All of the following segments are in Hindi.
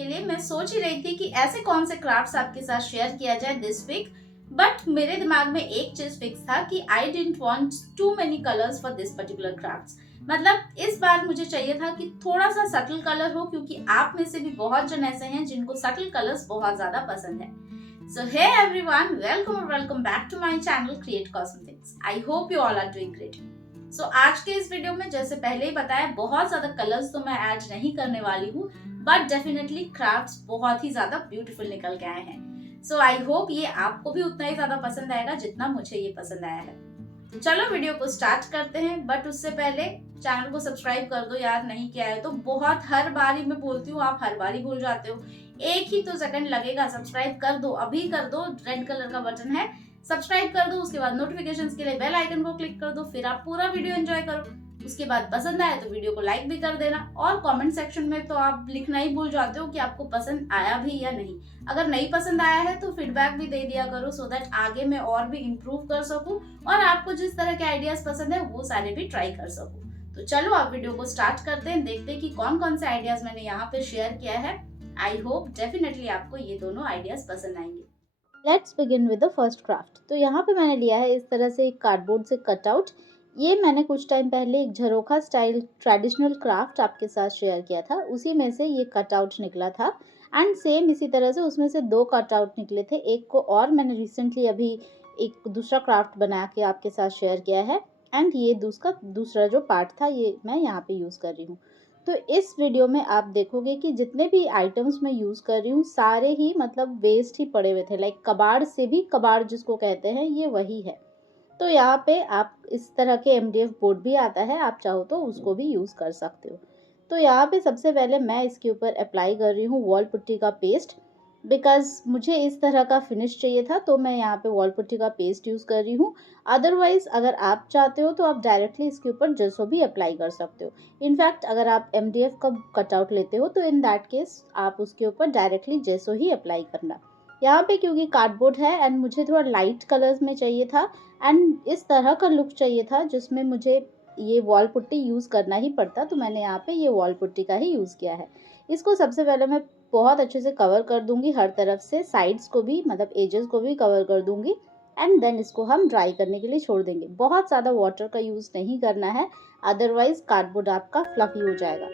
के लिए मैं सोच ही रही थी कि ऐसे कौन से क्राफ्ट्स आपके साथ शेयर किया जाए दिस वीक। बट मेरे दिमाग में एक चीज फिक्स था कि I didn't want too many colours for this particular crafts. मतलब इस बार मुझे चाहिए था कि थोड़ा सा सटल कलर हो, क्योंकि आप में से भी बहुत जन ऐसे हैं जिनको सटल कलर्स बहुत ज्यादा पसंद है। So hey everyone, welcome back to my channel Create Cosmetics. I hope you all are doing great. So आज के इस वीडियो में जैसे पहले ही बताया, बहुत ज्यादा कलर्स तो मैं ऐड नहीं करने वाली हूँ, बट डेफिनेटली क्राफ्ट्स बहुत ही ज्यादा ब्यूटीफुल निकल के आए हैं। सो आई होप ये आपको भी उतना ही ज्यादा पसंद आएगा जितना मुझे ये पसंद आया है। तो चलो वीडियो को स्टार्ट करते हैं, बट उससे पहले चैनल को सब्सक्राइब कर दो यार, नहीं किया है तो। बहुत हर बारी मैं बोलती हूँ, आप हर बारी भूल जाते हो। एक ही तो सेकंड लगेगा, सब्सक्राइब कर दो, अभी कर दो। रेड कलर का बटन है, सब्सक्राइब कर दो। उसके बाद नोटिफिकेशंस के लिए बेल आइकन को क्लिक कर दो, फिर आप पूरा वीडियो एंजॉय करो। उसके बाद पसंद आए तो वीडियो को लाइक भी कर देना, और कमेंट सेक्शन में तो आप लिखना ही भूल जाते हो कि आपको पसंद आया भी या नहीं। अगर नहीं पसंद आया है तो फीडबैक भी दे दिया करो, सो दैट आगे मैं और भी इम्प्रूव कर सकूं, और आपको जिस तरह के आइडियाज पसंद है वो सारे भी ट्राई कर सकूं। तो चलो आप वीडियो को स्टार्ट करते हैं, देखते हैं कि कौन कौन से आइडियाज मैंने यहाँ पे शेयर किया है। आई होप डेफिनेटली आपको ये दोनों आइडियाज पसंद आएंगे। Let's begin with the first craft. तो यहाँ पे मैंने लिया है इस तरह से एक कार्डबोर्ड से कटआउट। ये मैंने कुछ टाइम पहले एक झरोखा स्टाइल ट्रेडिशनल क्राफ्ट आपके साथ शेयर किया था, उसी में से ये कटआउट निकला था। एंड सेम इसी तरह से उसमें से दो कटआउट निकले थे, एक को और मैंने रिसेंटली अभी एक दूसरा क्राफ्ट बना के आपके साथ शेयर किया है। एंड ये दूसरा जो पार्ट था ये मैं यहाँ पे यूज़ कर रही हूँ। तो इस वीडियो में आप देखोगे कि जितने भी आइटम्स मैं यूज़ कर रही हूँ सारे ही मतलब वेस्ट ही पड़े हुए थे, लाइक कबाड़ से भी कबाड़ जिसको कहते हैं ये वही है। तो यहाँ पे आप इस तरह के एमडीएफ बोर्ड भी आता है, आप चाहो तो उसको भी यूज़ कर सकते हो। तो यहाँ पे सबसे पहले मैं इसके ऊपर अप्लाई कर रही हूँ वॉल पुट्टी का पेस्ट, बिकॉज मुझे इस तरह का फिनिश चाहिए था, तो मैं यहाँ पे वॉल पुट्टी का पेस्ट यूज़ कर रही हूँ। अदरवाइज अगर आप चाहते हो तो आप डायरेक्टली इसके ऊपर जेसो भी अप्लाई कर सकते हो। इनफैक्ट अगर आप एमडीएफ का कटआउट लेते हो तो इन दैट केस आप उसके ऊपर डायरेक्टली जेसो ही अप्लाई करना। यहाँ पे क्योंकि कार्डबोर्ड है एंड मुझे थोड़ा लाइट कलर्स में चाहिए था, एंड इस तरह का लुक चाहिए था जिसमें मुझे ये वॉल पुट्टी यूज़ करना ही पड़ता, तो मैंने यहाँ पे ये वॉल पुट्टी का ही यूज़ किया है। इसको सबसे पहले मैं बहुत अच्छे से कवर कर दूंगी, हर तरफ से साइड्स को भी मतलब एजेस को भी कवर कर दूंगी। एंड देन इसको हम ड्राई करने के लिए छोड़ देंगे। बहुत ज़्यादा वाटर का यूज़ नहीं करना है, अदरवाइज कार्डबोर्ड आपका फ्लफी हो जाएगा।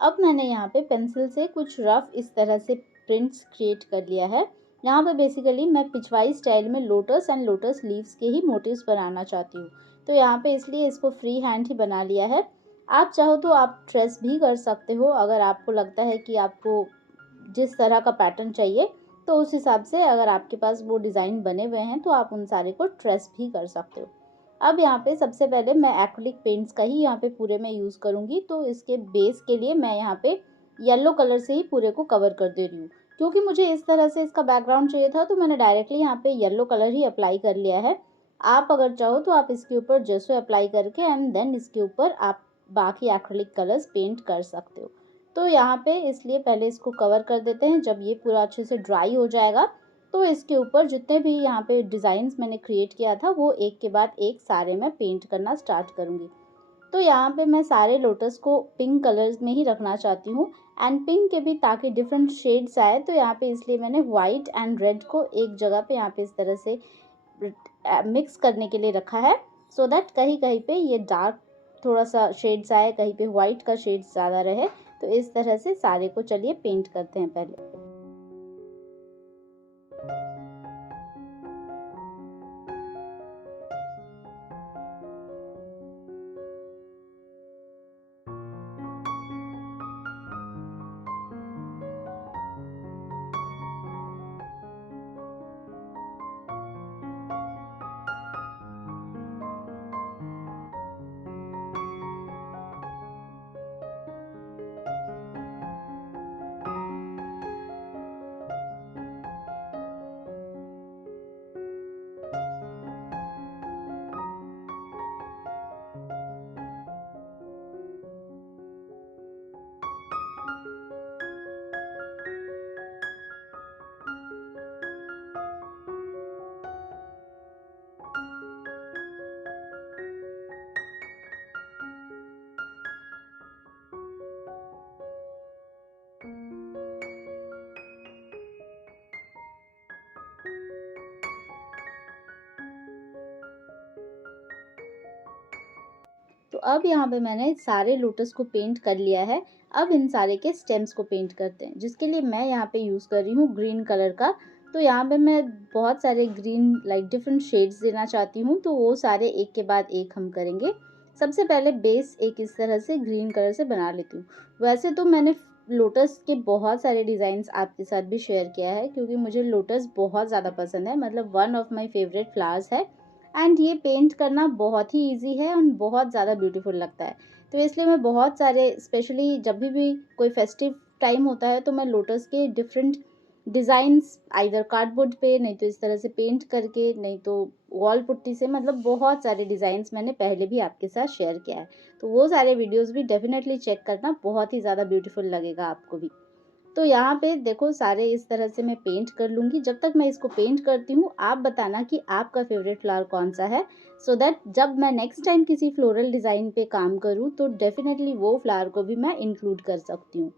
अब मैंने यहाँ पे पेंसिल से कुछ रफ इस तरह से प्रिंट्स क्रिएट कर लिया है। यहाँ पे बेसिकली मैं पिछवाई स्टाइल में लोटस एंड लोटस लीव्स के ही मोटिव्स बनाना चाहती हूँ, तो यहाँ पे इसलिए इसको फ्री हैंड ही बना लिया है। आप चाहो तो आप ट्रेस भी कर सकते हो, अगर आपको लगता है कि आपको जिस तरह का पैटर्न चाहिए तो उस हिसाब से अगर आपके पास वो डिज़ाइन बने हुए हैं तो आप उन सारे को ट्रेस भी कर सकते हो। अब यहाँ पे सबसे पहले मैं एक्रिलिक पेंट्स का ही यहाँ पे पूरे में यूज़ करूँगी, तो इसके बेस के लिए मैं यहाँ पे येलो कलर से ही पूरे को कवर कर दे रही हूँ। क्योंकि मुझे इस तरह से इसका बैकग्राउंड चाहिए था तो मैंने डायरेक्टली यहाँ पे येलो कलर ही अप्लाई कर लिया है। आप अगर चाहो तो आप इसके ऊपर जेसो अप्लाई करके एंड देन इसके ऊपर आप बाकी एक्रिलिक कलर्स पेंट कर सकते हो। तो यहाँ पे इसलिए पहले इसको कवर कर देते हैं। जब ये पूरा अच्छे से ड्राई हो जाएगा तो इसके ऊपर जितने भी यहाँ पे डिज़ाइंस मैंने क्रिएट किया था वो एक के बाद एक सारे मैं पेंट करना स्टार्ट करूँगी। तो यहाँ पे मैं सारे लोटस को पिंक कलर्स में ही रखना चाहती हूँ, एंड पिंक के भी ताकि डिफरेंट शेड्स आए, तो यहाँ पे इसलिए मैंने वाइट एंड रेड को एक जगह पे यहाँ पे इस तरह से मिक्स करने के लिए रखा है, सो दैट कहीं कहीं पे ये डार्क थोड़ा सा शेड्स आए, कहीं पे वाइट का शेड्स ज़्यादा रहे। तो इस तरह से सारे को चलिए पेंट करते हैं पहले। अब यहाँ पे मैंने सारे लोटस को पेंट कर लिया है। अब इन सारे के स्टेम्स को पेंट करते हैं, जिसके लिए मैं यहाँ पे यूज़ कर रही हूँ ग्रीन कलर का। तो यहाँ पे मैं बहुत सारे ग्रीन लाइक डिफरेंट शेड्स देना चाहती हूँ, तो वो सारे एक के बाद एक हम करेंगे। सबसे पहले बेस एक इस तरह से ग्रीन कलर से बना लेती हूँ। वैसे तो मैंने लोटस के बहुत सारे डिज़ाइंस आपके साथ भी शेयर किया है, क्योंकि मुझे लोटस बहुत ज़्यादा पसंद है, मतलब one of my favourite flowers है। एंड ये पेंट करना बहुत ही ईजी है और बहुत ज़्यादा ब्यूटीफुल लगता है। तो इसलिए मैं बहुत सारे स्पेशली जब भी कोई फेस्टिव टाइम होता है तो मैं लोटस के डिफरेंट डिज़ाइंस आइदर कार्डबोर्ड पे, नहीं तो इस तरह से पेंट करके, नहीं तो वॉल पुट्टी से, मतलब बहुत सारे डिज़ाइंस मैंने पहले भी आपके साथ शेयर किया है। तो वो सारे वीडियोस भी डेफिनेटली चेक करना, बहुत ही ज़्यादा ब्यूटीफुल लगेगा आपको भी। तो यहाँ पे देखो सारे इस तरह से मैं पेंट कर लूँगी। जब तक मैं इसको पेंट करती हूँ, आप बताना कि आपका फ़ेवरेट फ्लावर कौन-सा है, सो दैट जब मैं नेक्स्ट टाइम किसी फ्लोरल डिज़ाइन पे काम करूँ, तो डेफिनेटली वो फ्लावर को भी मैं इंक्लूड कर सकती हूँ।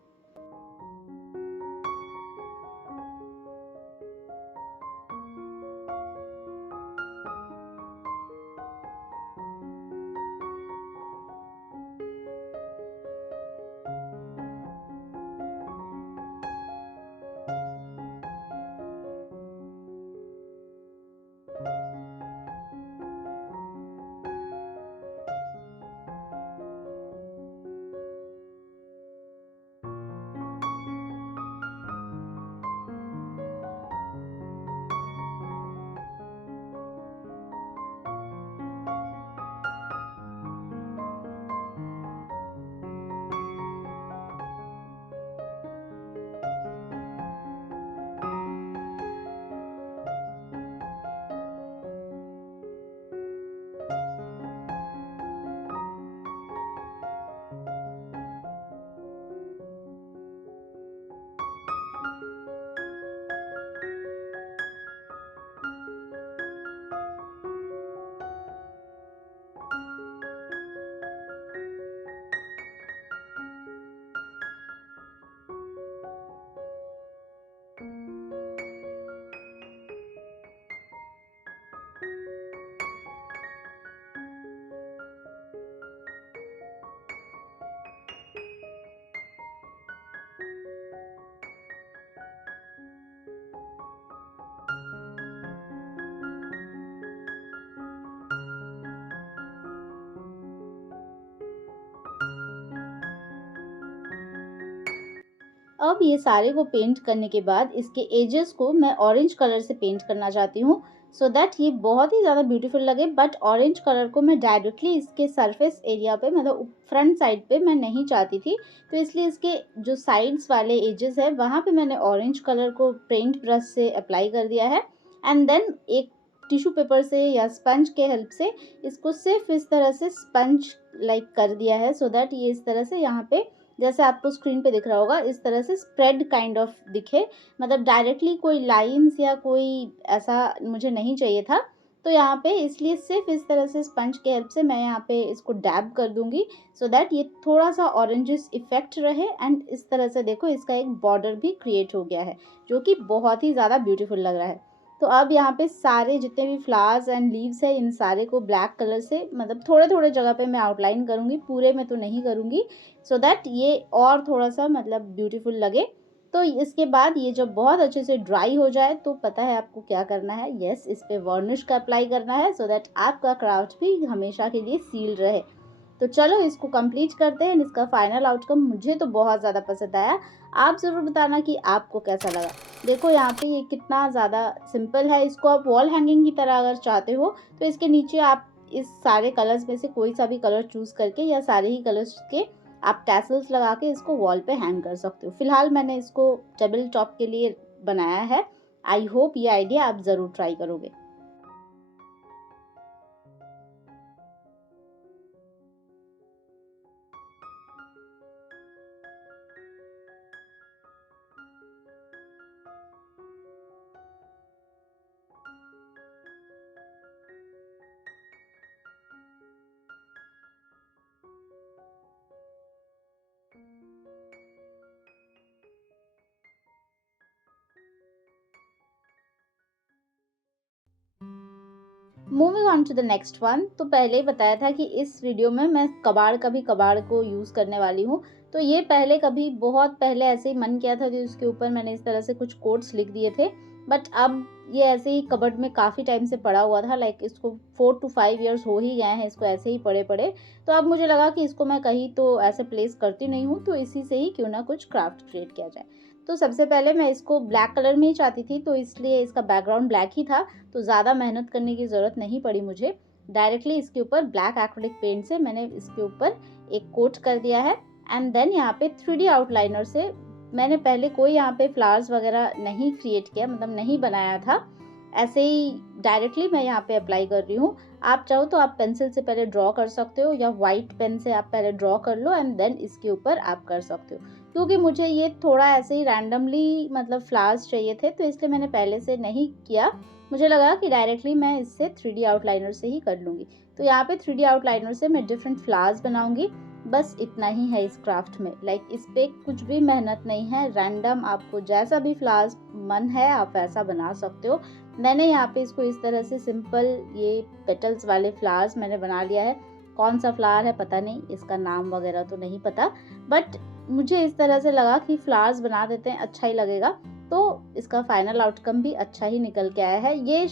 अब ये सारे को पेंट करने के बाद इसके एजेस को मैं ऑरेंज कलर से पेंट करना चाहती हूँ, सो दैट ये बहुत ही ज़्यादा ब्यूटीफुल लगे। बट ऑरेंज कलर को मैं डायरेक्टली इसके सरफेस एरिया पे, मतलब फ्रंट साइड पे मैं नहीं चाहती थी। तो इसलिए इसके जो साइड्स वाले एजेस है वहाँ पे मैंने ऑरेंज कलर को पेंट ब्रश से अप्लाई कर दिया है। एंड देन एक टिश्यू पेपर से या स्पंज के हेल्प से इसको सिर्फ इस तरह से स्पंज लाइक कर दिया है, सो दैट ये इस तरह से यहाँ पे, जैसे आपको स्क्रीन पे दिख रहा होगा, इस तरह से स्प्रेड काइंड ऑफ दिखे। मतलब डायरेक्टली कोई लाइंस या कोई ऐसा मुझे नहीं चाहिए था। तो यहाँ पे इसलिए सिर्फ इस तरह से स्पंज के हेल्प से मैं यहाँ पे इसको डैब कर दूंगी, सो दैट ये थोड़ा सा ऑरेंजिस इफेक्ट रहे। एंड इस तरह से देखो इसका एक बॉर्डर भी क्रिएट हो गया है, जो कि बहुत ही ज़्यादा ब्यूटीफुल लग रहा है। तो अब यहाँ पे सारे जितने भी फ्लावर्स एंड लीव्स है, इन सारे को ब्लैक कलर से, मतलब थोड़े थोड़े जगह पे मैं आउटलाइन करूँगी, पूरे में तो नहीं करूँगी, सो दैट ये और थोड़ा सा मतलब ब्यूटीफुल लगे। तो इसके बाद ये जब बहुत अच्छे से ड्राई हो जाए तो पता है आपको क्या करना है। यस, इस पे वार्निश का अप्लाई करना है, सो दैट आपका क्राफ्ट भी हमेशा के लिए सील्ड रहे। तो चलो इसको कंप्लीट करते हैं। इसका फाइनल आउटकम मुझे तो बहुत ज़्यादा पसंद आया। आप ज़रूर बताना कि आपको कैसा लगा। देखो यहाँ पे ये कितना ज़्यादा सिंपल है। इसको आप वॉल हैंगिंग की तरह अगर चाहते हो तो इसके नीचे आप इस सारे कलर्स में से कोई सा भी कलर चूज़ करके, या सारे ही कलर्स के आप टैसल्स लगा के इसको वॉल पे हैंग कर सकते हो। फिलहाल मैंने इसको टेबल टॉप के लिए बनाया है। आई होप ये आइडिया आप ज़रूर ट्राई करोगे। Moving on to the next one, तो पहले ही बताया था कि इस वीडियो में मैं कबाड़ को यूज़ करने वाली हूँ। तो ये पहले कभी बहुत पहले ऐसे ही मन किया था कि उसके ऊपर मैंने इस तरह से कुछ कोट्स लिख दिए थे, बट अब ये ऐसे ही कबर्ड में काफ़ी टाइम से पड़ा हुआ था, लाइक इसको 4 to 5 इयर्स हो ही गए हैं इसको ऐसे ही पड़े-पड़े। तो अब मुझे लगा कि इसको मैं कहीं तो ऐसे प्लेस करती नहीं हूँ, तो इसी से ही क्यों ना कुछ क्राफ्ट क्रिएट किया जाए। तो सबसे पहले मैं इसको ब्लैक कलर में ही चाहती थी, तो इसलिए इसका बैकग्राउंड ब्लैक ही था, तो ज़्यादा मेहनत करने की ज़रूरत नहीं पड़ी मुझे। डायरेक्टली इसके ऊपर ब्लैक एक्रिलिक पेंट से मैंने इसके ऊपर एक कोट कर दिया है, एंड देन यहाँ पे 3D आउटलाइनर से मैंने पहले कोई यहाँ पे फ्लावर्स वगैरह नहीं क्रिएट किया, मतलब नहीं बनाया था, ऐसे ही डायरेक्टली मैं यहाँ पे अप्लाई कर रही हूँ। आप चाहो तो आप पेंसिल से पहले ड्रॉ कर सकते हो, या वाइट पेन से आप पहले ड्रॉ कर लो एंड देन इसके ऊपर आप कर सकते हो। क्योंकि मुझे ये थोड़ा ऐसे ही रैंडमली मतलब फ्लावर्स चाहिए थे, तो इसलिए मैंने पहले से नहीं किया। मुझे लगा कि डायरेक्टली मैं इससे 3D आउटलाइनर से ही कर लूँगी। तो यहाँ पे 3D आउटलाइनर से मैं डिफरेंट फ्लावर्स बनाऊँगी। बस इतना ही है इस क्राफ्ट में, लाइक इस पे कुछ भी मेहनत नहीं है, रैंडम आपको जैसा भी फ्लावर्स मन है आप वैसा बना सकते हो। मैंने यहाँ पे इसको इस तरह से सिंपल ये पेटल्स वाले फ्लावर्स मैंने बना लिया है। कौन सा फ्लावर है पता नहीं, इसका नाम वगैरह तो नहीं पता, बट मुझे इस तरह से लगा कि फ्लावर्स बना देते हैं, अच्छा ही लगेगा। तो इसका फाइनल आउटकम भी अच्छा ही निकल के आया है। ये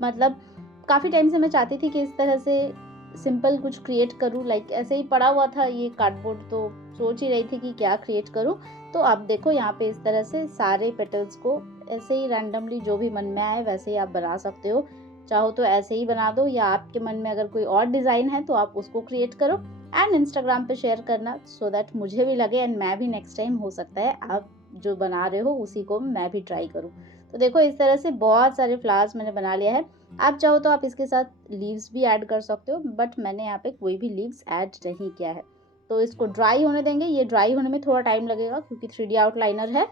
मतलब काफ़ी टाइम से मैं चाहती थी कि इस तरह से सिंपल कुछ क्रिएट करूँ, लाइक ऐसे ही पड़ा हुआ था ये कार्डबोर्ड, तो सोच ही रही थी कि क्या क्रिएट करूँ। तो आप देखो यहाँ पे इस तरह से सारे पेटल्स को ऐसे ही रैंडमली जो भी मन में आए वैसे ही आप बना सकते हो। चाहो तो ऐसे ही बना दो, या आपके मन में अगर कोई और डिज़ाइन है तो आप उसको क्रिएट करो एंड इंस्टाग्राम पे शेयर करना, सो दैट मुझे भी लगे एंड मैं भी नेक्स्ट टाइम हो सकता है आप जो बना रहे हो उसी को मैं भी ट्राई करूँ। तो देखो इस तरह से बहुत सारे फ्लावर्स मैंने बना लिया है। आप चाहो तो आप इसके साथ लीव्स भी ऐड कर सकते हो, बट मैंने यहाँ पे कोई भी लीव्स ऐड नहीं किया है। तो इसको ड्राई होने देंगे। ये ड्राई होने में थोड़ा टाइम लगेगा क्योंकि 3D आउटलाइनर है,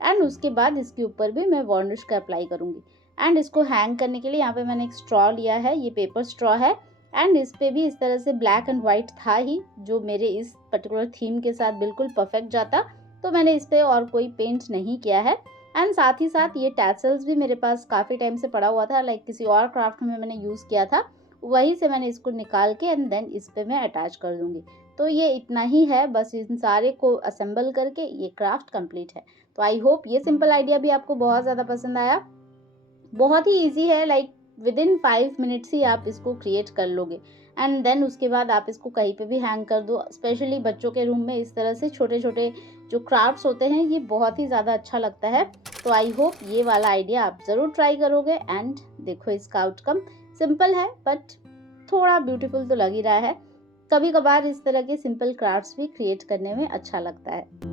एंड उसके बाद इसके ऊपर भी मैं वार्निश का अप्लाई करूँगी। एंड इसको हैंग करने के लिए यहाँ पे मैंने एक स्ट्रॉ लिया है, ये पेपर स्ट्रॉ है, एंड इस पे भी इस तरह से ब्लैक एंड वाइट था ही, जो मेरे इस पर्टिकुलर थीम के साथ बिल्कुल परफेक्ट जाता। तो मैंने इस पे और कोई पेंट नहीं किया है। एंड साथ ही साथ ये टैसल्स भी मेरे पास काफ़ी टाइम से पड़ा हुआ था, लाइक किसी और क्राफ्ट में मैंने यूज़ किया था, वहीं से मैंने इसको निकाल के एंड देन इस पे मैं अटैच कर दूँगी। तो ये इतना ही है, बस इन सारे को असेंबल करके ये क्राफ्ट कंप्लीट है। तो आई होप ये सिंपल आइडिया भी आपको बहुत ज़्यादा पसंद आया। बहुत ही ईजी है, लाइक विदिन 5 मिनट्स ही आप इसको क्रिएट कर लोगे, एंड देन उसके बाद आप इसको कहीं पे भी हैंग कर दो। स्पेशली बच्चों के रूम में इस तरह से छोटे छोटे जो क्राफ्ट्स होते हैं ये बहुत ही ज़्यादा अच्छा लगता है। तो आई होप ये वाला आइडिया आप ज़रूर ट्राई करोगे, एंड देखो इसका आउटकम सिंपल है बट थोड़ा ब्यूटीफुल तो लग ही रहा है। कभी कभार इस तरह के सिंपल क्राफ्ट्स भी क्रिएट करने में अच्छा लगता है।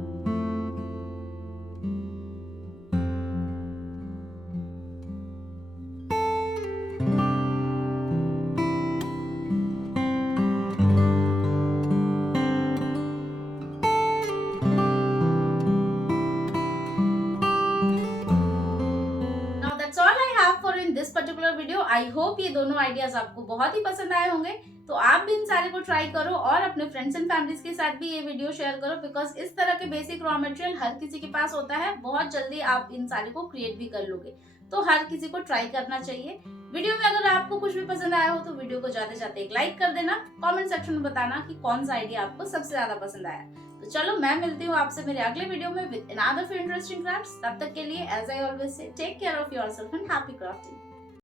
Now that's all I have for in this particular video. I hope ये दोनों आइडियाज आपको बहुत ही पसंद आए होंगे। तो आप भी इन सारे को ट्राई करो और अपने फ्रेंड्स एंड फैमिलीज के साथ भी ये वीडियो शेयर करो, बिकॉज इस तरह के बेसिक रॉ मटेरियल हर किसी के पास होता है। बहुत जल्दी आप इन सारे को क्रिएट भी कर लोगे, तो हर किसी को ट्राई करना चाहिए। वीडियो में अगर आपको कुछ भी पसंद आया हो तो वीडियो को जाते जाते एक लाइक कर देना। कमेंट सेक्शन में बताना कि कौन सा आइडिया आपको सबसे ज्यादा पसंद आया। तो चलो मैं मिलती हूँ आपसे मेरे अगले वीडियो में विद अनदर इंटरेस्टिंग क्राफ्ट्स। तब तक के लिए as I always say take care of yourself and happy crafting.